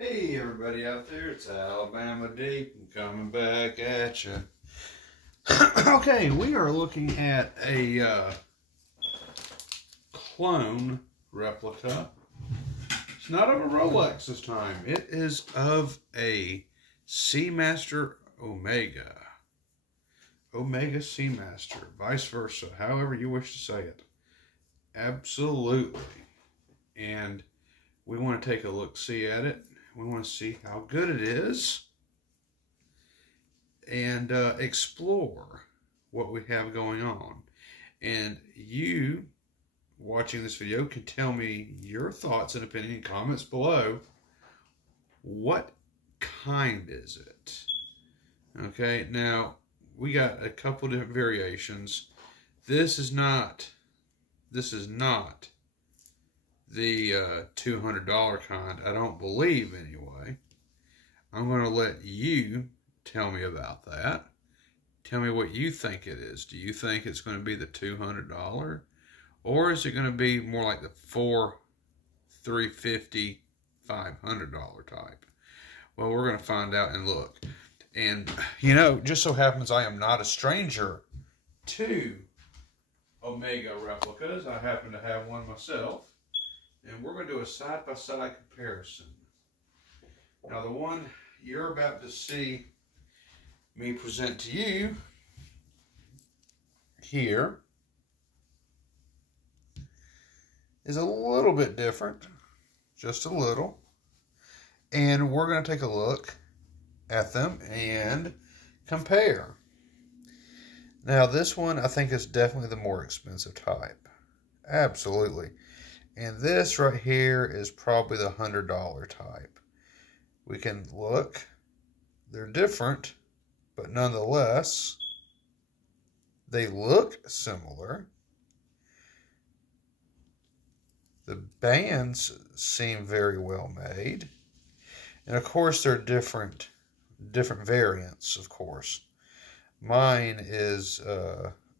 Hey everybody out there, it's Alabama Deep. I'm coming back at you. Okay, we are looking at a clone replica. It's not of a Rolex this time. It is of a Seamaster Omega. Omega Seamaster, vice versa, however you wish to say it. Absolutely. And we want to take a look-see at it. We want to see how good it is and explore what we have going on. And you watching this video can tell me your thoughts and opinion in comments below. What kind is it? Okay, now we got a couple different variations. This is not the $200 kind, I don't believe anyway. I'm going to let you tell me about that. Tell me what you think it is. Do you think it's going to be the $200? Or is it going to be more like the $350, $500 type? Well, we're going to find out and look. And, you know, just so happens I am not a stranger to Omega replicas. I happen to have one myself. And we're going to do a side-by-side comparison. Now, the one you're about to see me present to you here is a little bit different, just a little. And we're going to take a look at them and compare. Now, this one I think is definitely the more expensive type. Absolutely. And this right here is probably the $100 type. We can look. They're different, but nonetheless, they look similar. The bands seem very well made. And of course, they're different variants, of course. Mine is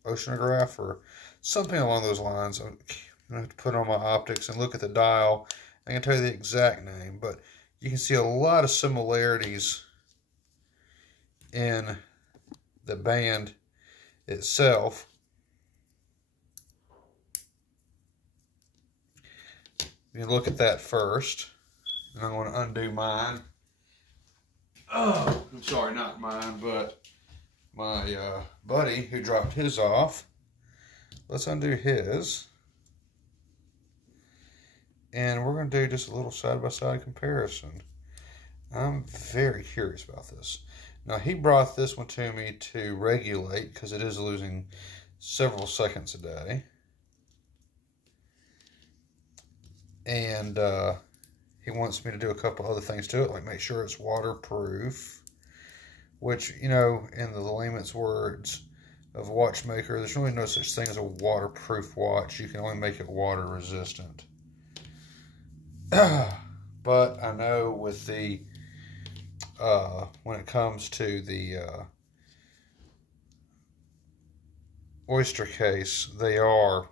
oceanograph or something along those lines. I have to put on my optics and look at the dial. I can tell you the exact name, but you can see a lot of similarities in the band itself. You can look at that first, and I'm going to undo mine. Oh, I'm sorry, not mine, but my buddy who dropped his off. Let's undo his. And we're going to do just a little side-by-side comparison. I'm very curious about this. Now, he brought this one to me to regulate because it is losing several seconds a day. And he wants me to do a couple other things to it, like make sure it's waterproof. Which, you know, in the layman's words of watchmaker, there's really no such thing as a waterproof watch. You can only make it water resistant. But I know with the when it comes to the oyster case, they are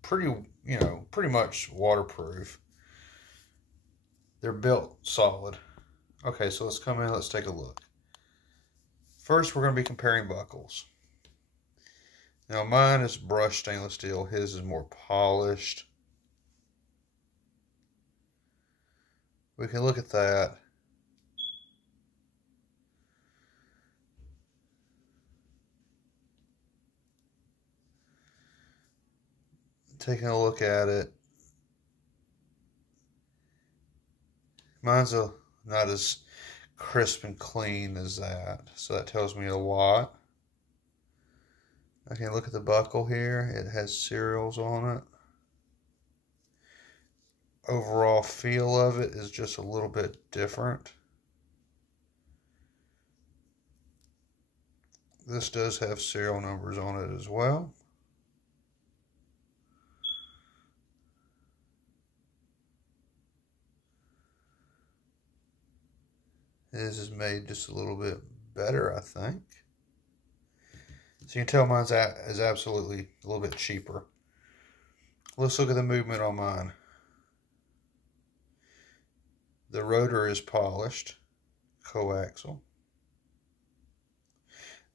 pretty much waterproof. They're built solid. Okay, so let's come in, let's take a look. First, we're going to be comparing buckles. Now, mine is brushed stainless steel. His is more polished. We can look at that. Taking a look at it. Mine's not as crisp and clean as that, so that tells me a lot. I can look at the buckle here. It has serials on it. Overall feel of it is just a little bit different. This does have serial numbers on it as well. This is made just a little bit better, I think. So you can tell mine is absolutely a little bit cheaper. Let's look at the movement on mine. The rotor is polished, coaxial.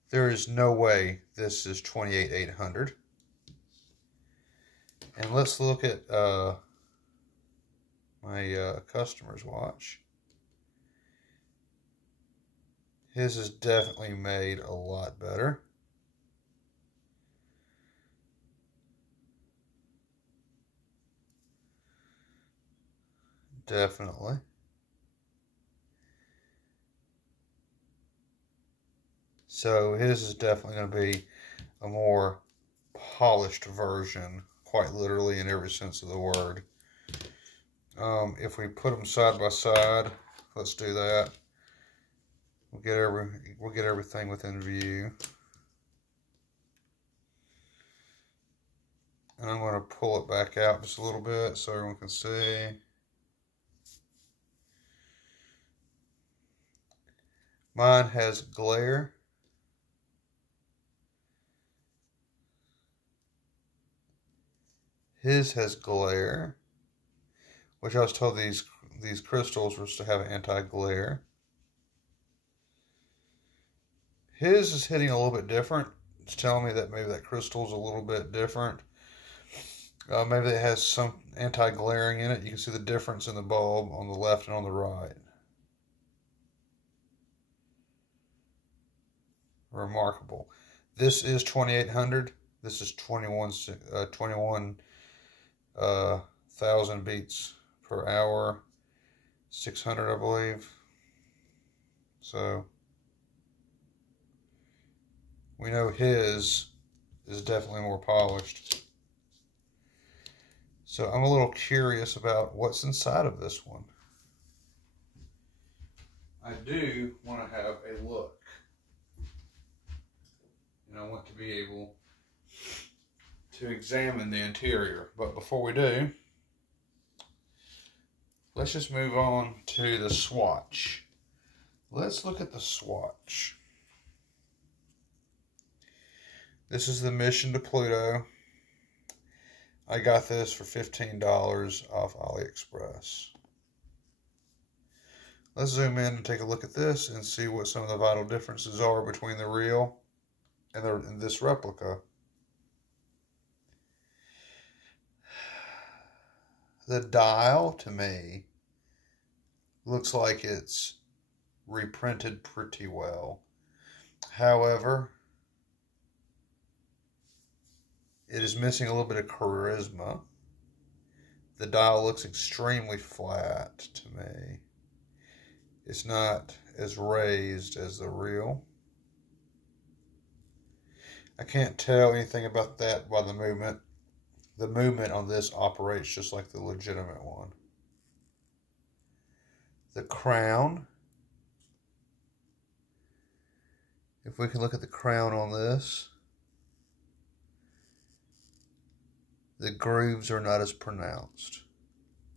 There is no way this is 28,800. And let's look at my customer's watch. His is definitely made a lot better. Definitely. So his is definitely going to be a more polished version, quite literally in every sense of the word. If we put them side by side, let's do that. We'll get everything within view. And I'm going to pull it back out just a little bit so everyone can see. Mine has glare. His has glare, which I was told these crystals were to have anti-glare. His is hitting a little bit different. It's telling me that maybe that crystal is a little bit different. Maybe it has some anti-glaring in it. You can see the difference in the bulb on the left and on the right. Remarkable. This is 2800. This is 21,000 beats per hour. 600, I believe. So we know his is definitely more polished. So I'm a little curious about what's inside of this one. I do want to have a look. And I want to be able to examine the interior. But before we do, let's just move on to the swatch. Let's look at the swatch. This is the Mission to Pluto. I got this for $15 off AliExpress. Let's zoom in and take a look at this and see what some of the vital differences are between the real and this replica. The dial, to me, looks like it's reprinted pretty well. However, it is missing a little bit of charisma. The dial looks extremely flat to me. It's not as raised as the real. I can't tell anything about that by the movement. The movement on this operates just like the legitimate one. The crown. If we can look at the crown on this, the grooves are not as pronounced.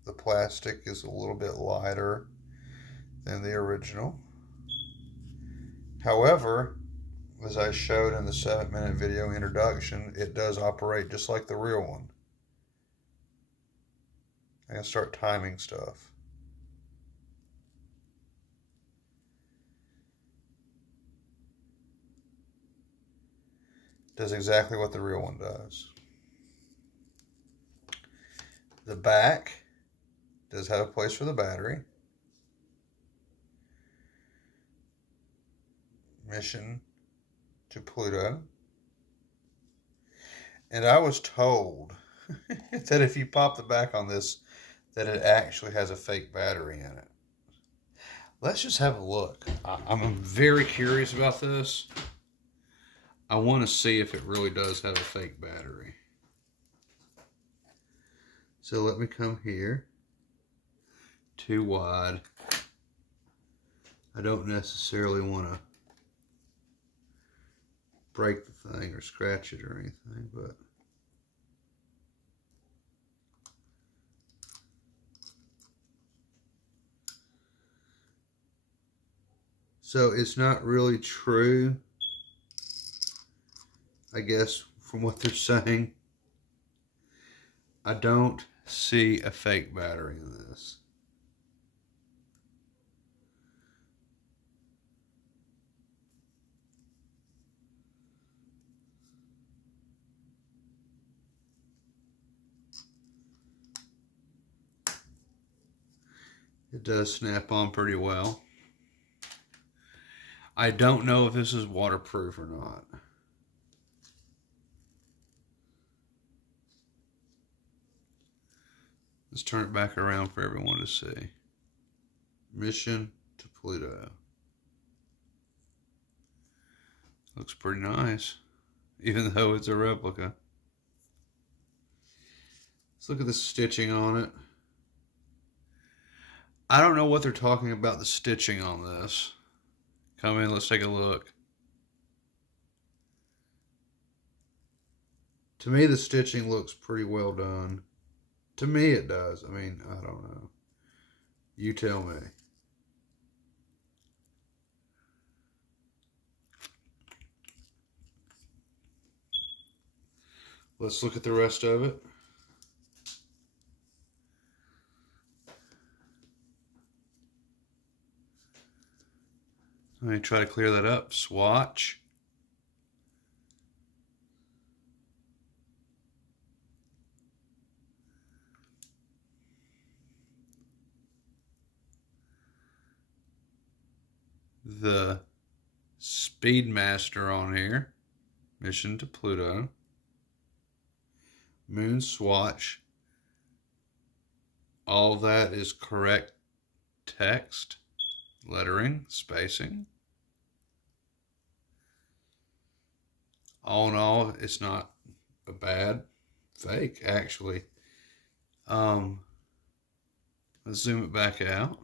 The plastic is a little bit lighter than the original. However, as I showed in the 7-minute video introduction, it does operate just like the real one. I can start timing stuff. Does exactly what the real one does. The back does have a place for the battery. Mission to Pluto. And I was told that if you pop the back on this, that it actually has a fake battery in it. Let's just have a look. I'm very curious about this. I want to see if it really does have a fake battery. So let me come here. Too wide. I don't necessarily want to break the thing or scratch it or anything, but so it's not really true, I guess, from what they're saying. I don't see a fake battery in this. It does snap on pretty well. I don't know if this is waterproof or not. Let's turn it back around for everyone to see. Mission to Pluto. Looks pretty nice, even though it's a replica. Let's look at the stitching on it. I don't know what they're talking about the stitching on this. Come in, let's take a look. To me, the stitching looks pretty well done. To me, it does. I mean, I don't know. You tell me. Let's look at the rest of it. Let me try to clear that up. Swatch. The Speedmaster on here. Mission to Pluto. Moon swatch. All of that is correct text, lettering, spacing. All in all, it's not a bad fake, actually. Let's zoom it back out.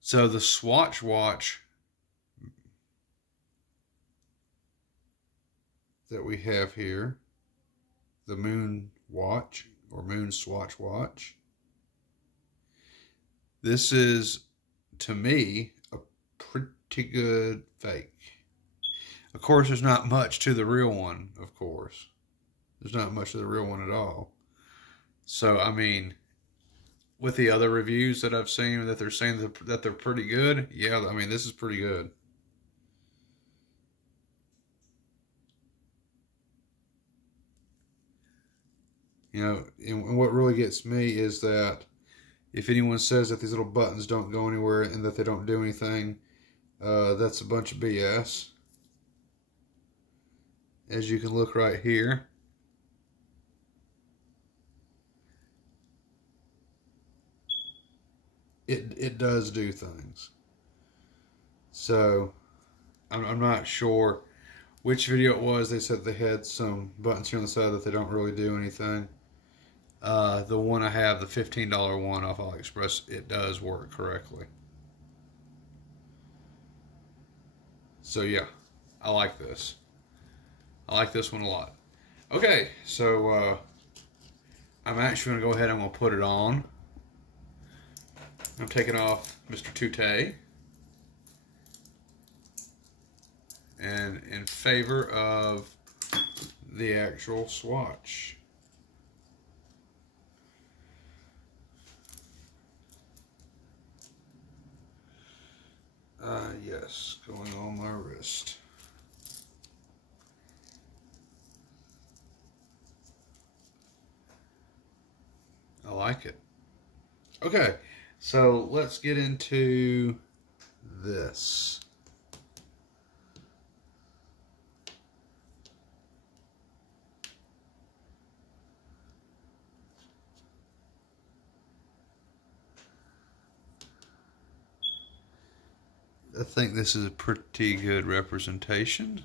So the swatch watch that we have here, the moon watch or moon swatch watch, this is, to me, a pretty good fake. Of course, there's not much to the real one, of course. There's not much to the real one at all. So, I mean, with the other reviews that I've seen that they're saying that they're pretty good, yeah, I mean, this is pretty good. You know, and what really gets me is that if anyone says that these little buttons don't go anywhere and that they don't do anything, that's a bunch of BS. As you can look right here. It does do things. So, I'm not sure which video it was. They said they had some buttons here on the side that they don't really do anything. The one I have, the $15 one off AliExpress, it does work correctly. So yeah, I like this. I like this one a lot. Okay, so I'm actually going to go ahead and I'm going to put it on. I'm taking off Mr. Tute. And in favor of the actual swatch. Yes, going on my wrist. I like it. Okay, so let's get into this. I think this is a pretty good representation.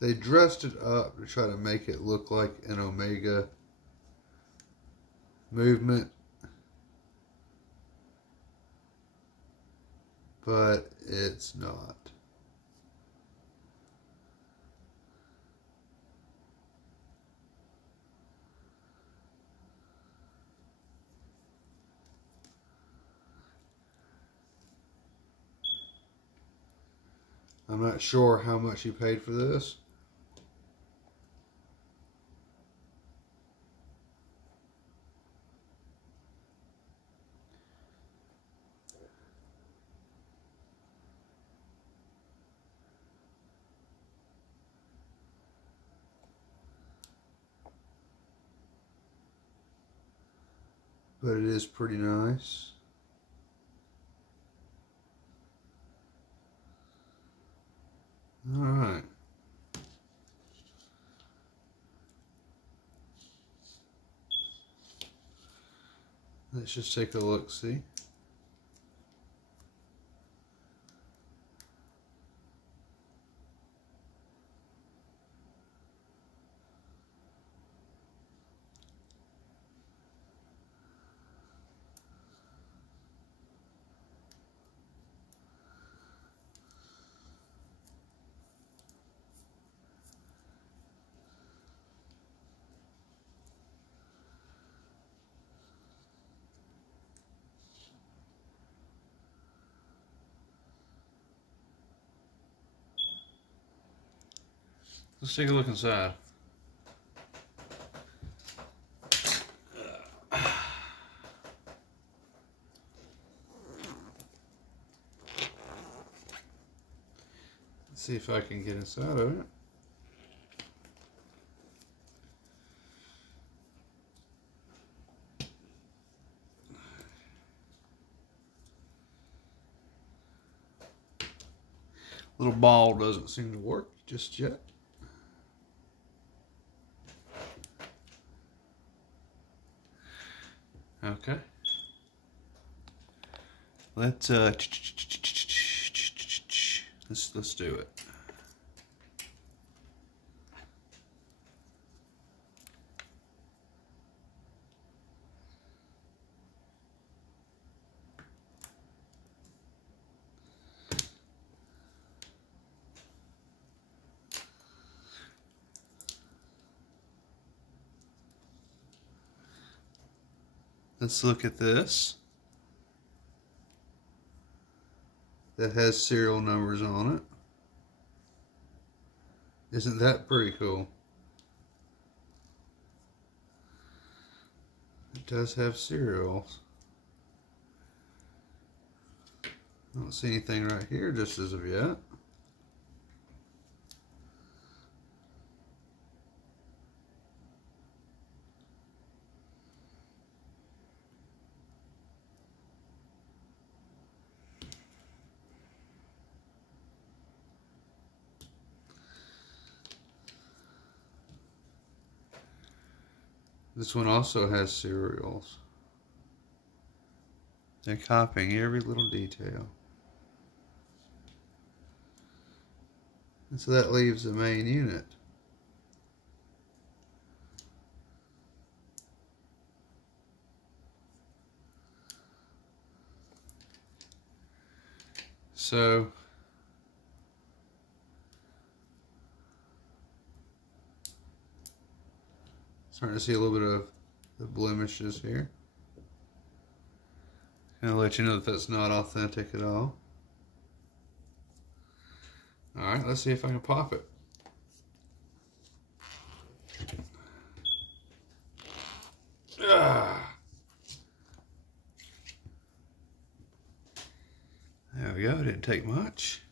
They dressed it up to try to make it look like an Omega movement, but it's not. I'm not sure how much he paid for this. but it is pretty nice. All right. Let's just take a look, see. Let's take a look inside. Let's see if I can get inside of it. Little ball doesn't seem to work just yet. Okay. Let's let's do it. Let's look at this. That has serial numbers on it. Isn't that pretty cool? It does have serials. I don't see anything right here just as of yet. This one also has serials. They're copying every little detail. And so that leaves the main unit. So starting to see a little bit of the blemishes here. Gonna let you know that that's not authentic at all. Alright, let's see if I can pop it. Ah. There we go, it didn't take much.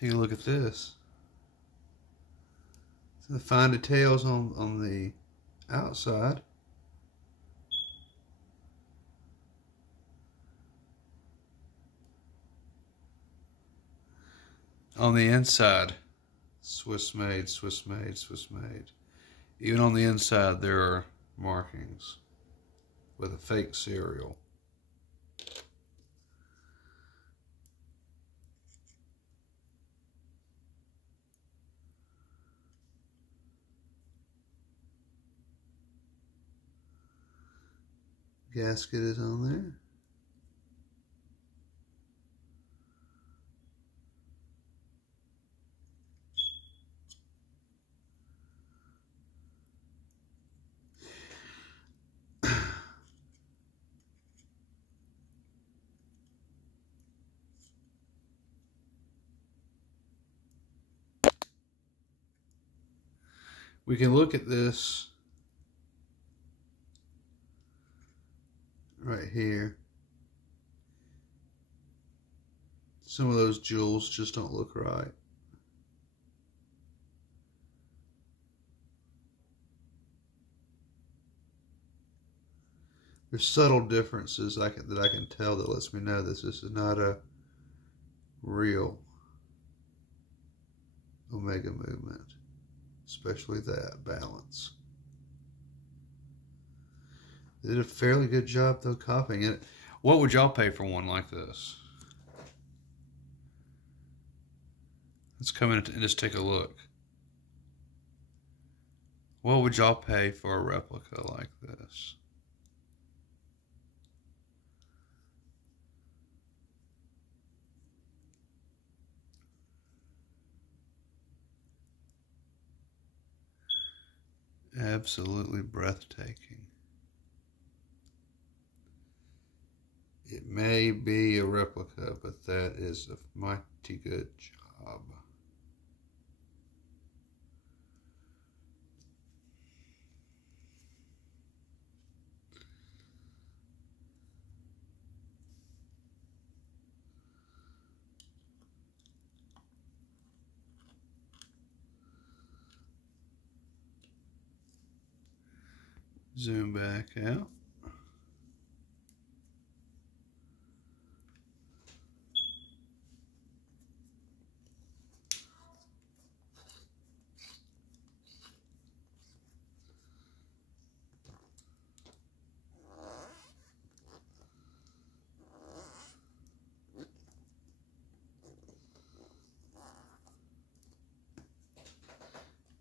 Take a look at this. So the fine details on the outside. On the inside, Swiss made, Swiss made, Swiss made. Even on the inside there are markings with a fake serial. Gasket is on there. We can look at this right here. Some of those jewels just don't look right. There's subtle differences that I can tell that lets me know this is not a real Omega movement, especially that balance. They did a fairly good job though copying it. What would y'all pay for one like this? Let's come in and just take a look. What would y'all pay for a replica like this? Absolutely breathtaking. It may be a replica, but that is a mighty good job. Zoom back out.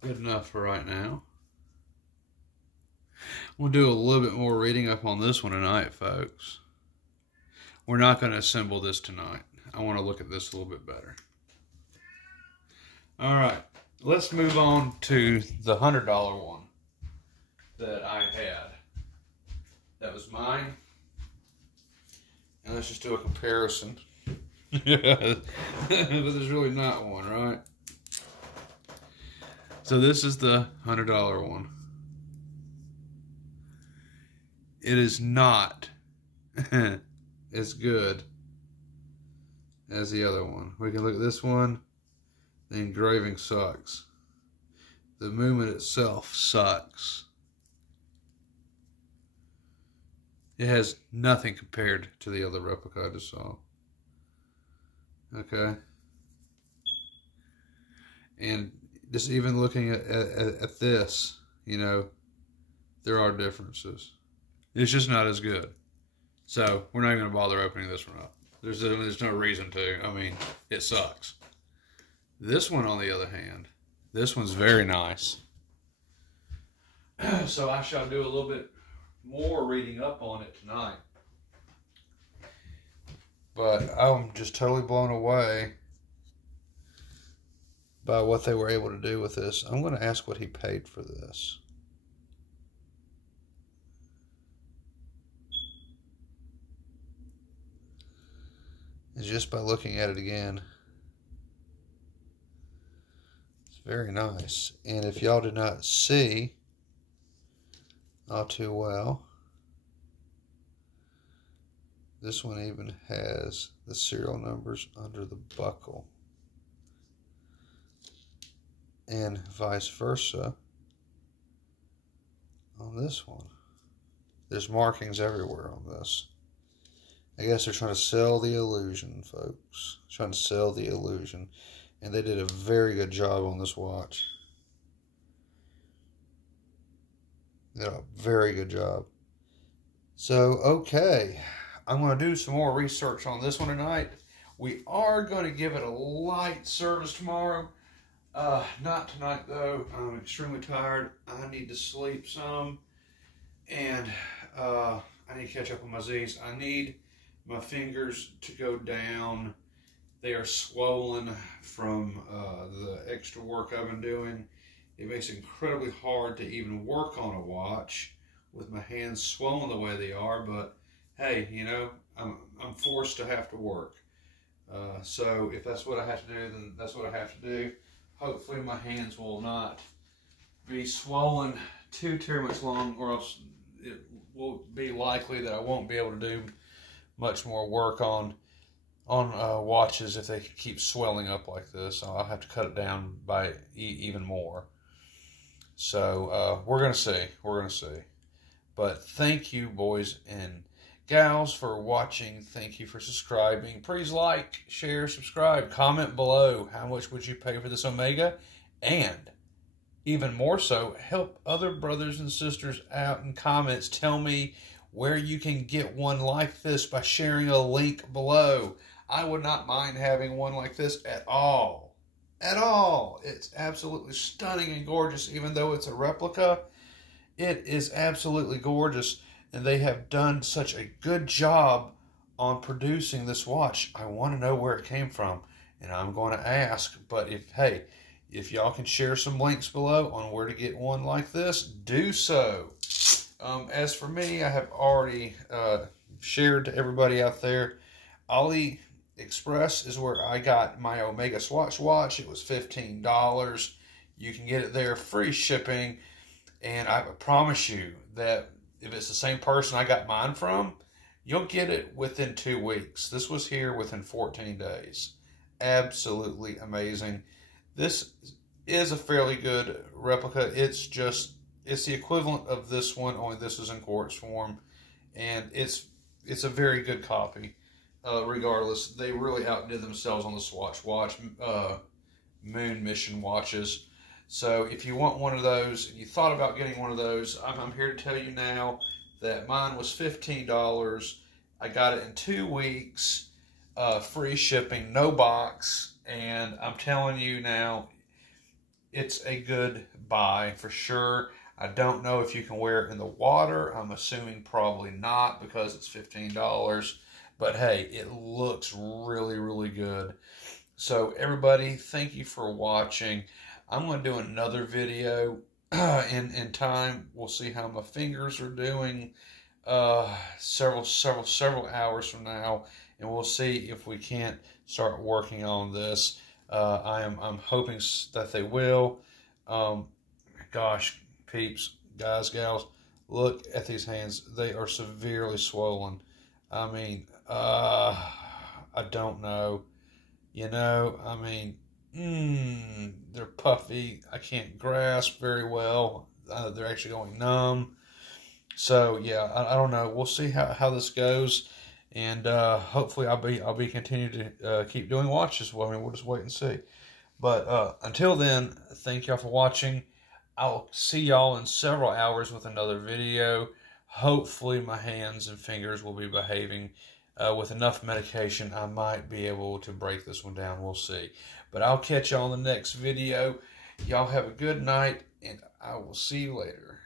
Good enough for right now. We'll do a little bit more reading up on this one tonight, folks. We're not going to assemble this tonight. I want to look at this a little bit better. All right, let's move on to the $100 one that I had. That was mine. And let's just do a comparison. But there's really not one, right? So this is the $100 one. It is not as good as the other one. We can look at this one. The engraving sucks. The movement itself sucks. It has nothing compared to the other replica I just saw. Okay. And just even looking at this, you know, there are differences. It's just not as good. So we're not even going to bother opening this one up. There's no reason to. I mean, it sucks. This one, on the other hand, this one's very nice. So I shall do a little bit more reading up on it tonight. But I'm just totally blown away by what they were able to do with this. I'm going to ask what he paid for this. And just by looking at it again, it's very nice. And if y'all did not see all too well, this one even has the serial numbers under the buckle. And vice versa on this one. There's markings everywhere on this. I guess they're trying to sell the illusion, folks. Trying to sell the illusion. And they did a very good job on this watch. They did a very good job. So, okay. I'm going to do some more research on this one tonight. We are going to give it a light service tomorrow. Not tonight, though. I'm extremely tired. I need to sleep some. And I need to catch up on my Z's. I need my fingers to go down. They are swollen from the extra work I've been doing. It makes it incredibly hard to even work on a watch with my hands swollen the way they are. But hey, you know, I'm forced to have to work. So if that's what I have to do, then that's what I have to do. Hopefully my hands will not be swollen too much long, or else it will be likely that I won't be able to do much more work on watches if they keep swelling up like this. I'll have to cut it down by even more. So we're gonna see. We're gonna see. But thank you, boys and gals, for watching. Thank you for subscribing. Please like, share, subscribe, comment below. How much would you pay for this Omega? And even more so, help other brothers and sisters out in comments. Tell me where you can get one like this by sharing a link below. I would not mind having one like this at all. At all. It's absolutely stunning and gorgeous, even though it's a replica. It is absolutely gorgeous, and they have done such a good job on producing this watch. I want to know where it came from, and I'm going to ask. But if y'all can share some links below on where to get one like this, do so. As for me, I have already shared to everybody out there. AliExpress is where I got my Omega Swatch watch. It was $15. You can get it there, free shipping. And I promise you that if it's the same person I got mine from, you'll get it within 2 weeks. This was here within 14 days. Absolutely amazing. This is a fairly good replica. It's the equivalent of this one, only this is in quartz form. And it's a very good copy. Regardless, they really outdid themselves on the Swatch watch, moon mission watches. So if you want one of those, and you thought about getting one of those, I'm here to tell you now that mine was $15. I got it in 2 weeks, free shipping, no box, and I'm telling you now, it's a good buy for sure. I don't know if you can wear it in the water. I'm assuming probably not because it's $15. But hey, it looks really, really good. So everybody, thank you for watching. I'm going to do another video in time. We'll see how my fingers are doing several hours from now, and we'll see if we can't start working on this. I'm hoping that they will. Gosh, peeps, guys, gals, look at these hands. They are severely swollen. I mean, I don't know. You know, I mean, they're puffy. I can't grasp very well. They're actually going numb. So yeah, I don't know. We'll see how this goes, and hopefully I'll be continuing to keep doing watches. Well, I mean, we'll just wait and see. But until then, thank y'all for watching. I'll see y'all in several hours with another video. Hopefully my hands and fingers will be behaving. With enough medication, I might be able to break this one down. We'll see. But I'll catch y'all in the next video. Y'all have a good night, and I will see you later.